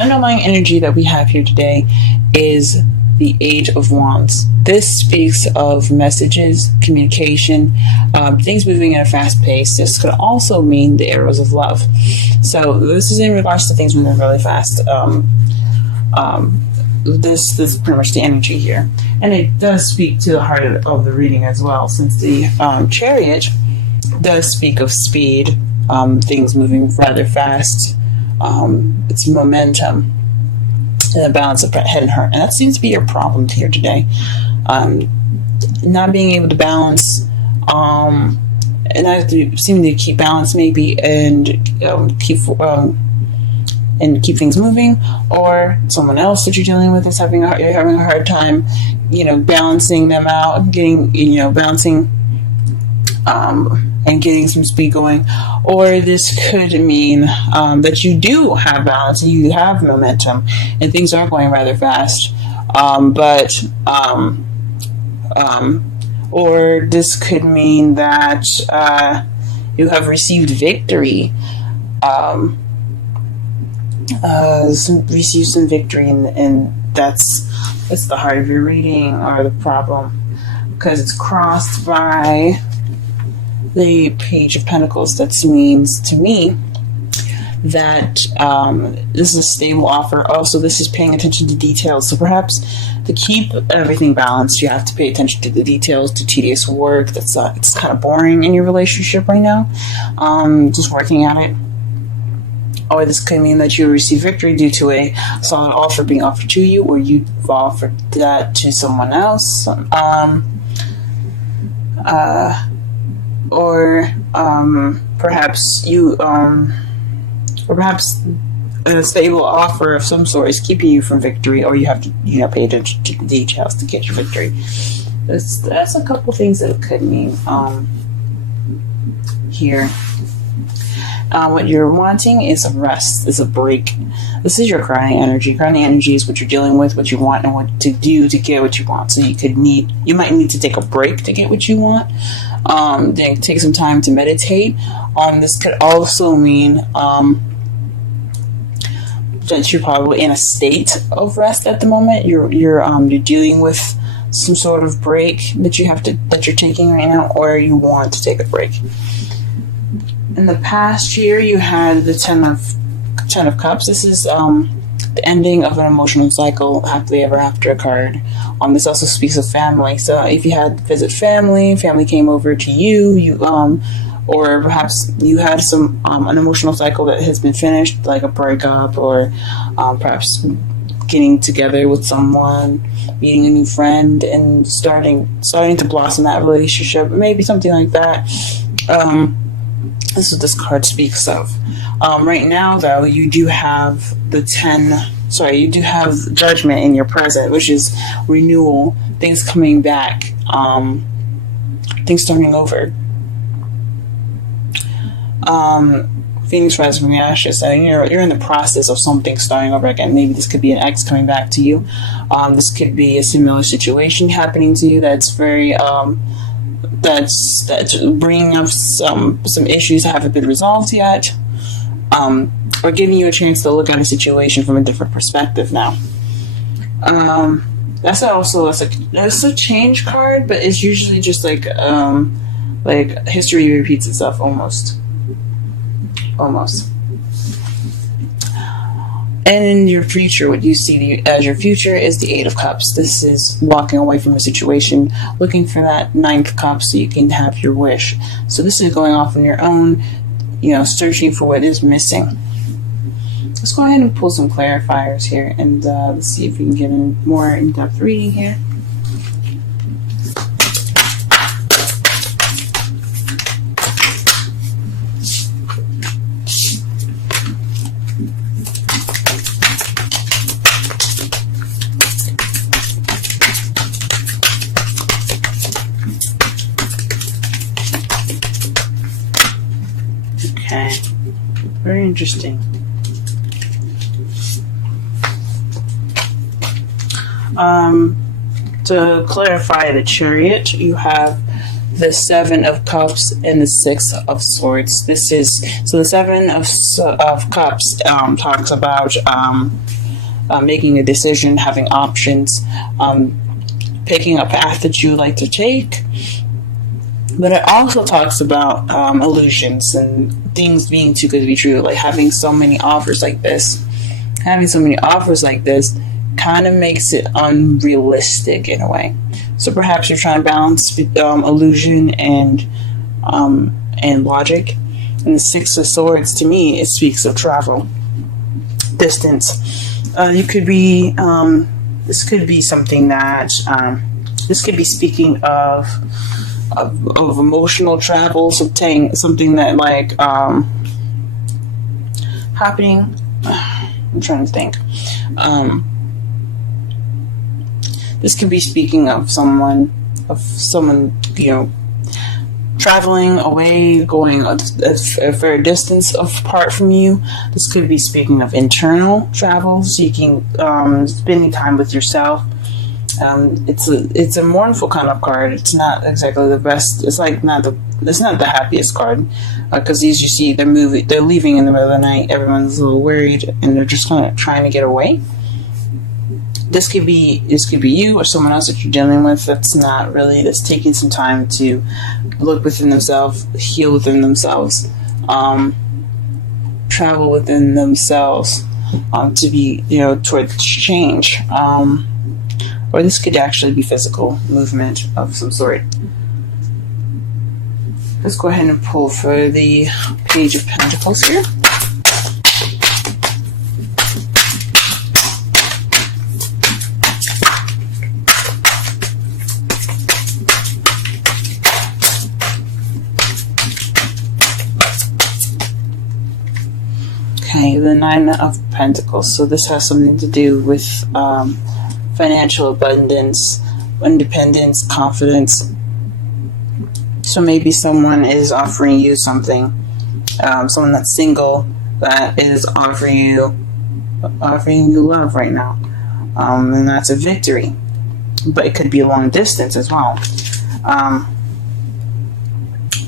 underlying energy that we have here today is the Eight of Wands. This speaks of messages, communication, things moving at a fast pace. This could also mean the arrows of love. So this is in regards to things moving really fast. This is pretty much the energy here. And it does speak to the heart of the reading as well, since the Chariot does speak of speed, things moving rather fast. It's momentum and the balance of head and heart. And that seems to be your problem here today. Not being able to balance, and not seeming to keep balance maybe, and keep things moving, or someone else that you're dealing with is having a hard time, balancing them out, balancing, and getting some speed going. Or this could mean that you do have balance, and you have momentum, and things are going rather fast. Or this could mean that you have received victory. Receive some victory, and that's the heart of your reading, or the problem, because it's crossed by the Page of Pentacles. That means to me that this is a stable offer. Also, this is paying attention to details. So perhaps to keep everything balanced, you have to pay attention to the details, to tedious work that's it's kind of boring in your relationship right now. Just working at it. Or this could mean that you receive victory due to a solid offer being offered to you, or you've offered that to someone else. Perhaps a stable offer of some sort is keeping you from victory, or you have to pay attention to the details to get your victory. That's a couple things that it could mean here. What you're wanting is a rest, is a break. This is your crowning energy. Crowning energy is what you're dealing with, what you want, and what to do to get what you want. So you might need to take a break to get what you want. Then take some time to meditate. This could also mean that you're probably in a state of rest at the moment. You're dealing with some sort of break that you're taking right now, or you want to take a break. In the past year, you had the Ten of Cups. This is the ending of an emotional cycle, happily ever after card. This also speaks of family. So if you had visit family came over to you, or perhaps you had an emotional cycle that has been finished, like a breakup, or perhaps getting together with someone, meeting a new friend, and starting to blossom that relationship, maybe something like that. This is what this card speaks of. Right now, though, you do have you do have Judgment in your present, which is renewal, things coming back, things starting over. Phoenix rising from the ashes. So you're in the process of something starting over again. Maybe this could be an ex coming back to you. This could be a similar situation happening to you that's very that's bringing up some issues that haven't been resolved yet, or giving you a chance to look at a situation from a different perspective now. That's a change card, but it's usually just like history repeats itself almost. And in your future, what you see as your future is the Eight of Cups. This is walking away from a situation, looking for that Ninth Cup so you can have your wish. So this is going off on your own, searching for what is missing. Let's go ahead and pull some clarifiers here, and let's see if we can get a more in-depth reading here. Okay, very interesting. To clarify the Chariot, you have the Seven of Cups and the Six of Swords. This is so the Seven of Cups talks about making a decision, having options, picking a path that you like to take. But it also talks about illusions and things being too good to be true, like having so many offers like this. Having so many offers like this kind of makes it unrealistic in a way. So perhaps you're trying to balance illusion and logic. And the Six of Swords, to me, it speaks of travel, distance. You could be. This could be something that. This could be speaking of emotional travel, something that like happening. I'm trying to think. This could be speaking of someone, traveling away, going a fair distance apart from you. This could be speaking of internal travel, seeking, spending time with yourself. It's a mournful kind of card. It's not exactly the best. It's not the happiest card, because as you see, they're leaving in the middle of the night. Everyone's a little worried, and they're just kind of trying to get away. This could be you or someone else that you're dealing with that's taking some time to look within themselves, heal within themselves, travel within themselves, to be towards change. Or this could actually be physical movement of some sort. Let's go ahead and pull for the Page of Pentacles here. Okay, the Nine of Pentacles. So this has something to do with financial abundance, independence, confidence. So maybe someone is offering you something. Someone that's single that is offering you love right now, and that's a victory. But it could be a long distance as well.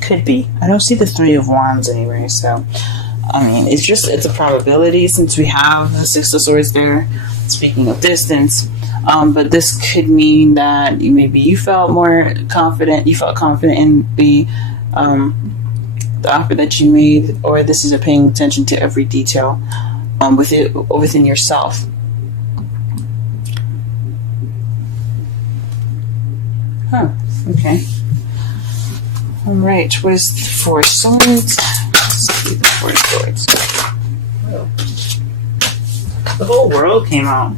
Could be. I don't see the Three of Wands anyway, so I mean, it's a probability since we have the Six of Swords there. Speaking of distance. But this could mean that maybe you felt more confident. You felt confident in the offer that you made, or this is paying attention to every detail within yourself. Huh. Okay. All right. What is the Four of Swords? Let's see the Four of Swords. Whoa. The whole world came out.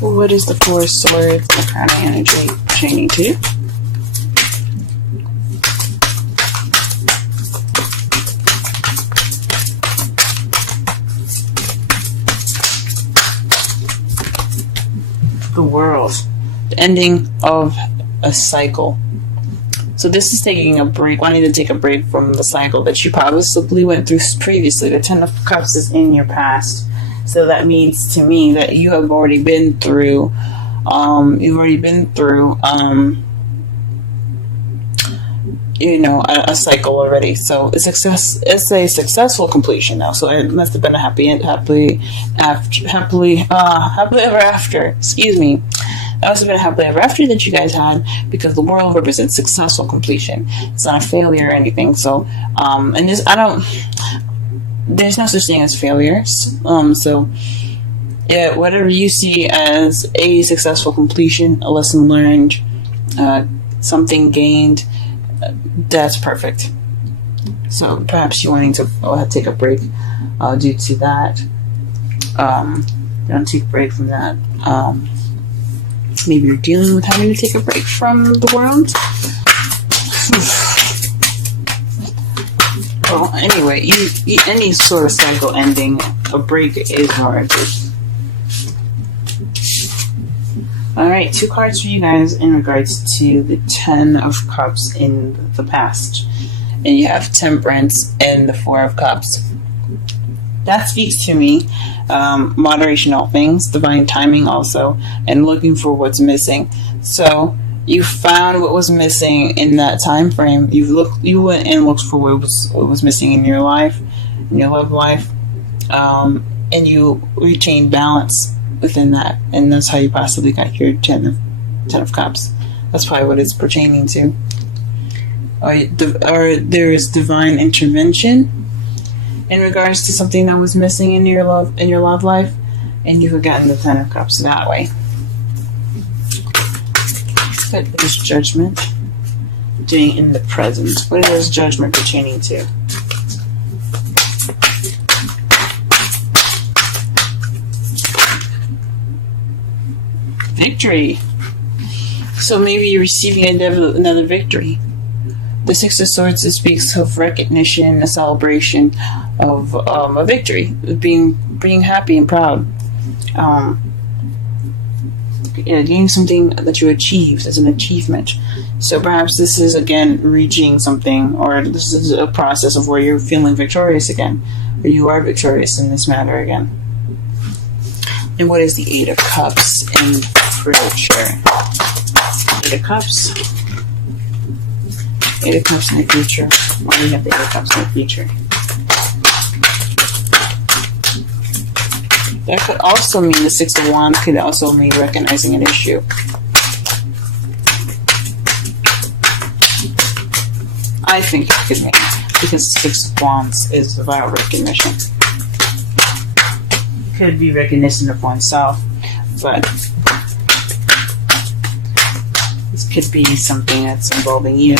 What is the Four of Swords? The Crown of Energy chaining to? The World. The ending of a cycle. So this is taking a break, wanting to take a break from the cycle that you possibly went through previously. The Ten of Cups is in your past. So that means to me that you have already been through, a cycle already. So it's a successful completion now. So it must have been a happily ever after. Excuse me. That must have been a happily ever after that you guys had, because the world represents successful completion. It's not a failure or anything. So, there's no such thing as failures. So, yeah, whatever you see as a successful completion, a lesson learned, something gained, that's perfect. So perhaps you're wanting to take a break due to that. Don't take a break from that. Maybe you're dealing with having to take a break from the world. Well, anyway, any sort of cycle ending, a break is warranted. Alright, 2 cards for you guys in regards to the Ten of Cups in the past. And you have Temperance and the Four of Cups. that speaks to me. Moderation, all things, divine timing also, and looking for what's missing. So you found what was missing in that time frame. You went and looked for what was missing in your life, in your love life, and you retained balance within that, and that's how you possibly got your Ten of Cups. That's probably what it's pertaining to. Or there is divine intervention in regards to something that was missing in your love life, and you've gotten the Ten of Cups that way. What is judgment doing in the present? What is judgment pertaining to? Victory. So maybe you're receiving another victory. The Six of Swords, it speaks of recognition, a celebration of a victory, being happy and proud. Getting something that you achieved as an achievement. So perhaps this is again reaching something, or this is a process of where you're feeling victorious again, or you are victorious in this matter again. And what is the Eight of Cups in future? Eight of Cups. Eight of Cups in the future. Why do we have the Eight of Cups in the future? That could also mean the Six of Wands could also mean recognizing an issue. I think it could mean, because the Six of Wands is about recognition. It could be recognition of oneself, but this could be something that's involving you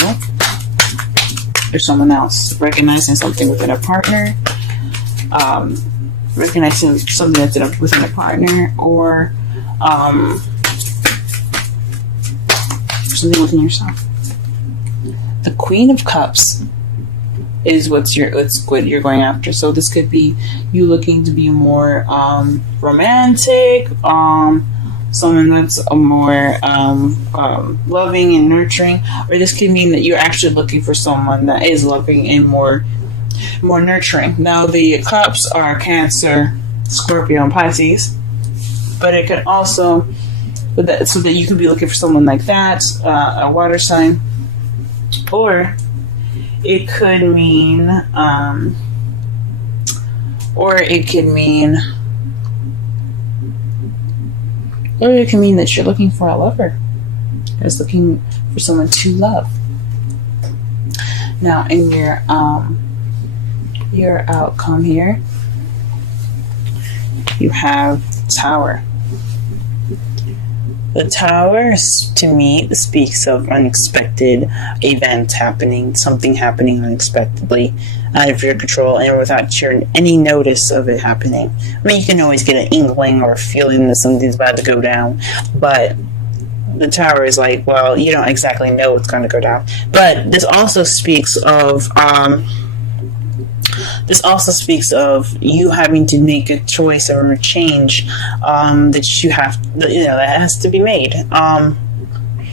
or someone else. Recognizing something within a partner, recognizing something that's within a partner, or something within yourself. The Queen of Cups is what you're going after. So this could be you looking to be more romantic, someone that's a more loving and nurturing, or this could mean that you're actually looking for someone that is loving and more nurturing. Now the cups are Cancer, Scorpio, and Pisces, but it could also, so that you can be looking for someone like that, a water sign, or it could mean, that you're looking for a lover, is looking for someone to love. Now in your outcome here, you have Tower. The Tower, to me, speaks of unexpected events happening, something happening unexpectedly, out of your control, and without any notice of it happening. I mean, you can always get an inkling or a feeling that something's about to go down, but the Tower is like, well, you don't exactly know what's going to go down. But this also speaks of you having to make a choice or a change that has to be made.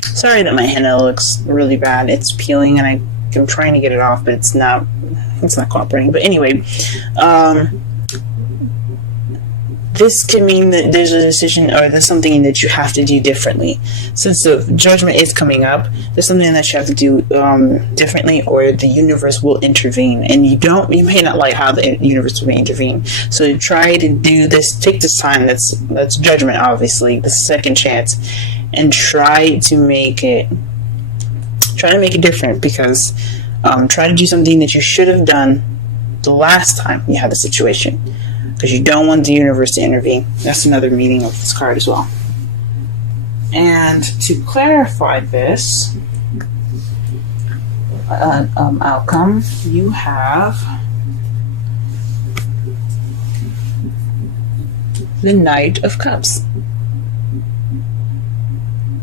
Sorry that my henna looks really bad. It's peeling and I'm trying to get it off, but it's not cooperating. But anyway, this can mean that there's a decision or there's something that you have to do differently. Since the judgment is coming up, there's something that you have to do differently, or the universe will intervene. And you may not like how the universe will intervene. So try to do this, take this time, that's judgment, obviously, the second chance, and try to make it different, because try to do something that you should have done the last time you had the situation, because you don't want the universe to intervene. That's another meaning of this card as well. And to clarify this outcome, you have the Knight of Cups.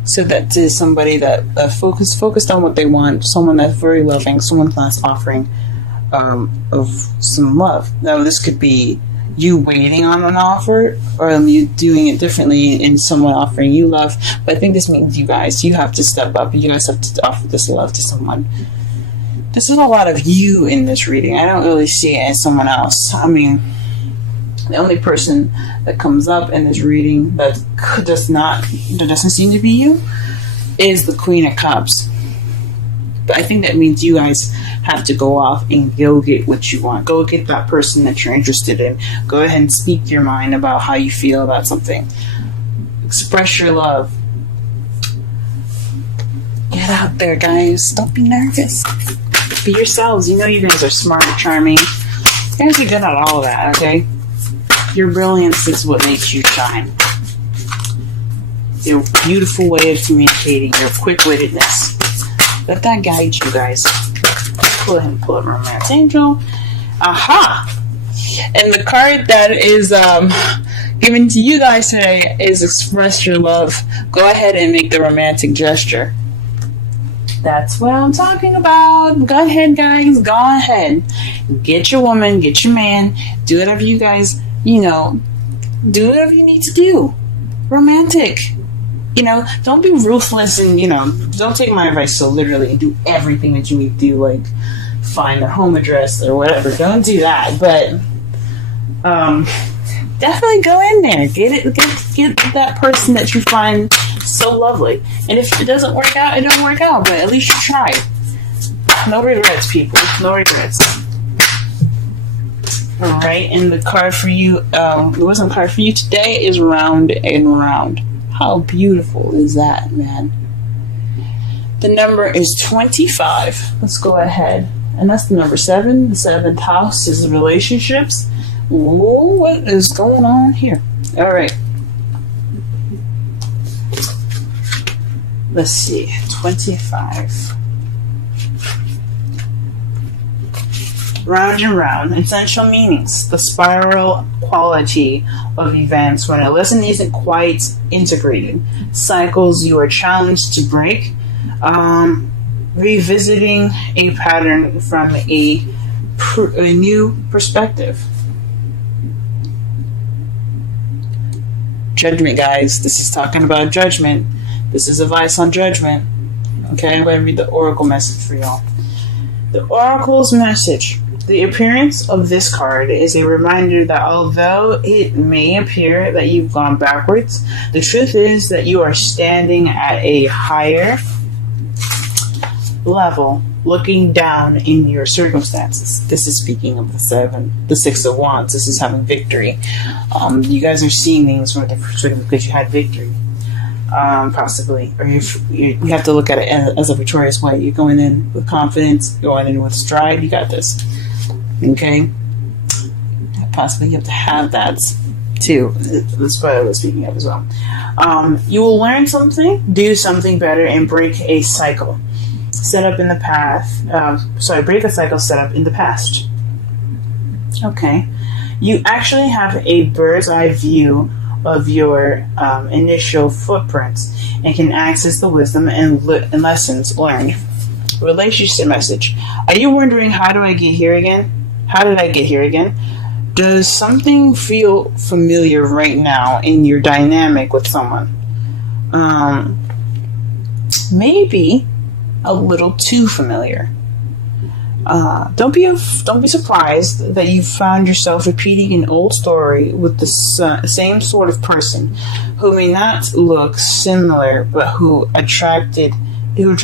So that is somebody that focused on what they want, someone that's very loving, someone that's offering of some love. Now this could be you waiting on an offer, or you doing it differently in someone offering you love. But I think this means you have to step up. You guys have to offer this love to someone. This is a lot of you in this reading. I don't really see it as someone else. I mean, The only person that comes up in this reading that doesn't seem to be you is the Queen of Cups. But I think that means you guys have to go off and go get what you want. Go get that person that you're interested in. Go ahead and speak your mind about how you feel about something. Express your love. Get out there, guys. Don't be nervous. Be yourselves. You know you guys are smart and charming. You guys are good at all of that, okay? Your brilliance is what makes you shine. Your beautiful way of communicating, your quick-wittedness. Let that guide you guys. Go ahead and pull up Romance Angel. Aha! And the card that is given to you guys today is Express Your Love. Go ahead and make the romantic gesture. That's what I'm talking about. Go ahead, guys. Go ahead. Get your woman, get your man. Do whatever you guys, do whatever you need to do. Romantic. Don't be ruthless and, don't take my advice so literally and do everything that you need to do, like find their home address or whatever. Don't do that. But definitely go in there. Get that person that you find so lovely. And if it doesn't work out, it don't work out. But at least you tried. No regrets, people. No regrets. Alright, and the card for you, the wisdom card for you today is Round and Round. How beautiful is that, man? The number is 25. Let's go ahead. And that's the number 7. The 7th house is relationships. Ooh, what is going on here? Alright. Let's see. 25. Round and round. Essential meanings. The spiral quality of events when a lesson isn't quite integrated. Cycles you are challenged to break. Revisiting a pattern from a new perspective. Judgment, guys. This is talking about judgment. This is advice on judgment. Okay, I'm going to read the oracle message for y'all. The oracle's message. The appearance of this card is a reminder that although it may appear that you've gone backwards, the truth is that you are standing at a higher level, looking down in your circumstances. This is speaking of the 6 of Wands. This is having victory. You guys are seeing things from a different perspective because you had victory. Possibly, or you have to look at it as a victorious way. You're going in with confidence, going in with stride. You got this. Okay, possibly you have to have that too. That's what I was speaking of as well. You will learn something, do something better, and break a cycle set up in the past. Break a cycle set up in the past. Okay, you actually have a bird's eye view of your initial footprints and can access the wisdom and lessons learned. Relationship message. Are you wondering, how do I get here again? How did I get here again? Does something feel familiar right now in your dynamic with someone? Maybe a little too familiar. Don't be surprised that you found yourself repeating an old story with the same sort of person who may not look similar, but who attracted you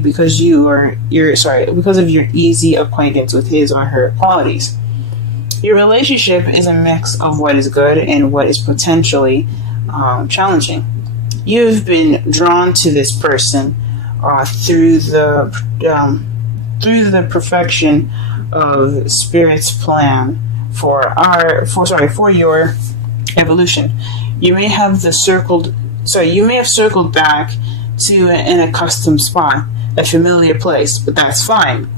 because because of your easy acquaintance with his or her qualities. Your relationship is a mix of what is good and what is potentially challenging. You've been drawn to this person through the perfection of Spirit's plan for your evolution. You may have circled back to an accustomed spot, a familiar place, but that's fine.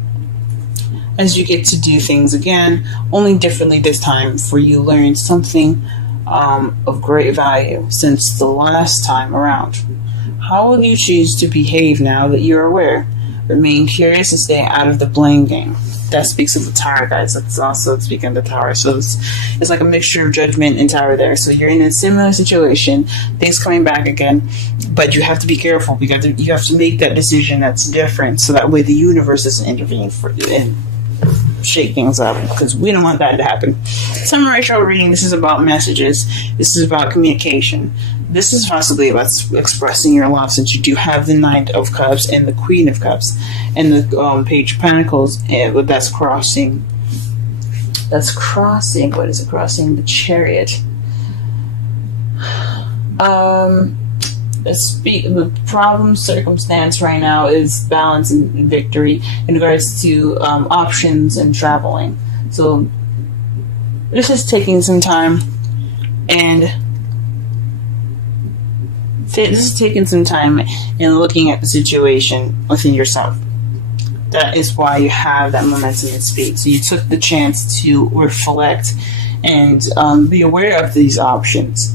As you get to do things again, only differently this time, for you learned something of great value since the last time around. How will you choose to behave now that you're aware? Remain curious and stay out of the blame game. That speaks of the Tower, guys. That's also speaking of the Tower. So it's like a mixture of Judgment and Tower there. So you're in a similar situation, things coming back again, but you have to be careful because you have to make that decision that's different, so that way the universe doesn't intervene for you. shake things up, because we don't want that to happen. Summary show reading, this is about messages. This is about communication. This is possibly about expressing your love, since you do have the Knight of Cups and the Queen of Cups and the Page of Pentacles, and that's crossing. That's crossing. What is it crossing? The Chariot. The problem circumstance right now is balance and victory in regards to options and traveling. So this is taking some time, and looking at the situation within yourself. That is why you have that momentum in speed. So you took the chance to reflect and be aware of these options.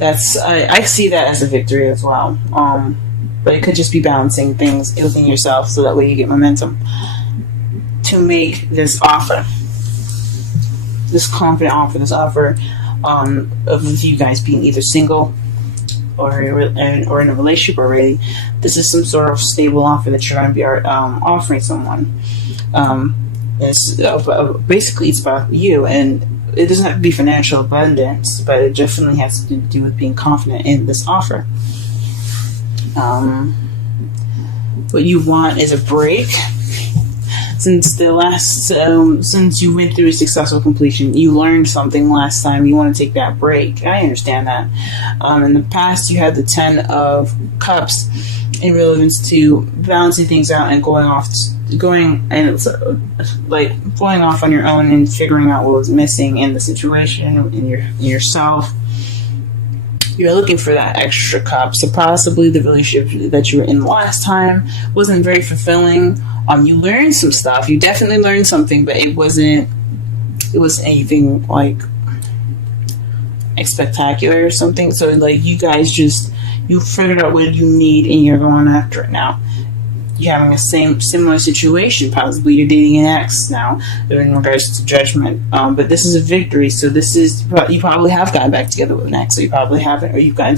I see that as a victory as well. But it could just be balancing things within yourself, so that way you get momentum to make this offer, this confident offer, this offer of you guys being either single or in a relationship already. This is some sort of stable offer that you're going to be offering someone. Basically, it's about you, and it doesn't have to be financial abundance, but it definitely has to do with being confident in this offer. What you want is a break. Since since you went through a successful completion, you learned something last time. You want to take that break. I understand that. In the past, you had the 10 of Cups in relevance to balancing things out and going off on your own and figuring out what was missing in the situation, in yourself. You're looking for that extra cup. So possibly the relationship that you were in last time wasn't very fulfilling. You learned some stuff. You definitely learned something, but it wasn't anything like spectacular or something. So like you guys you figured out what you need and you're going after it now. You're having a similar situation. Possibly you're dating an ex now in regards to judgment. But this is a victory. So this is, you probably have gotten back together with an ex, or you probably haven't, or you've gotten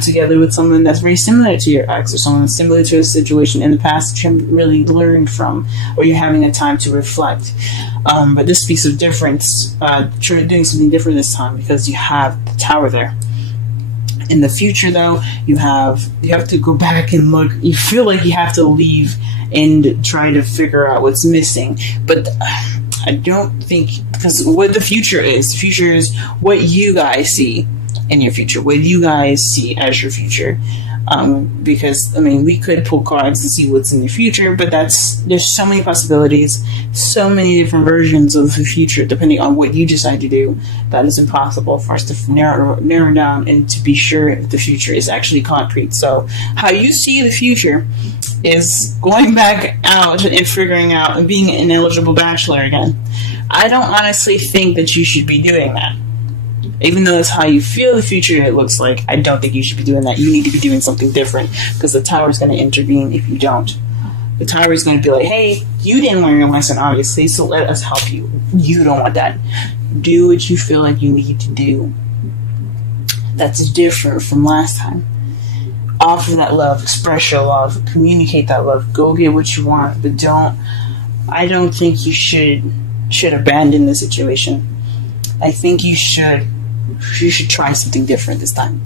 together with someone that's very similar to your ex, or someone that's similar to a situation in the past that you haven't really learned from, or you're having a time to reflect. But this speaks of difference. You're doing something different this time because you have the Tower there. In the future, though, you have to go back and look. You feel like you have to leave and try to figure out what's missing. But I don't think, because what the future is what you guys see in your future, what you guys see as your future. Because, I mean, we could pull cards to see what's in the future, but there's so many possibilities, so many different versions of the future, depending on what you decide to do, that it's impossible for us to narrow down and to be sure if the future is actually concrete. So how you see the future is going back out and figuring out and being an eligible bachelor again. I don't honestly think that you should be doing that. Even though that's how you feel the future it looks like, I don't think you should be doing that. You need to be doing something different, because the Tower is going to intervene if you don't. The Tower is going to be like, hey, you didn't learn your lesson, obviously, so let us help you. You don't want that. Do what you feel like you need to do. That's different from last time. Offer that love, express your love, communicate that love, go get what you want, but I don't think you should abandon the situation. I think you should try something different this time.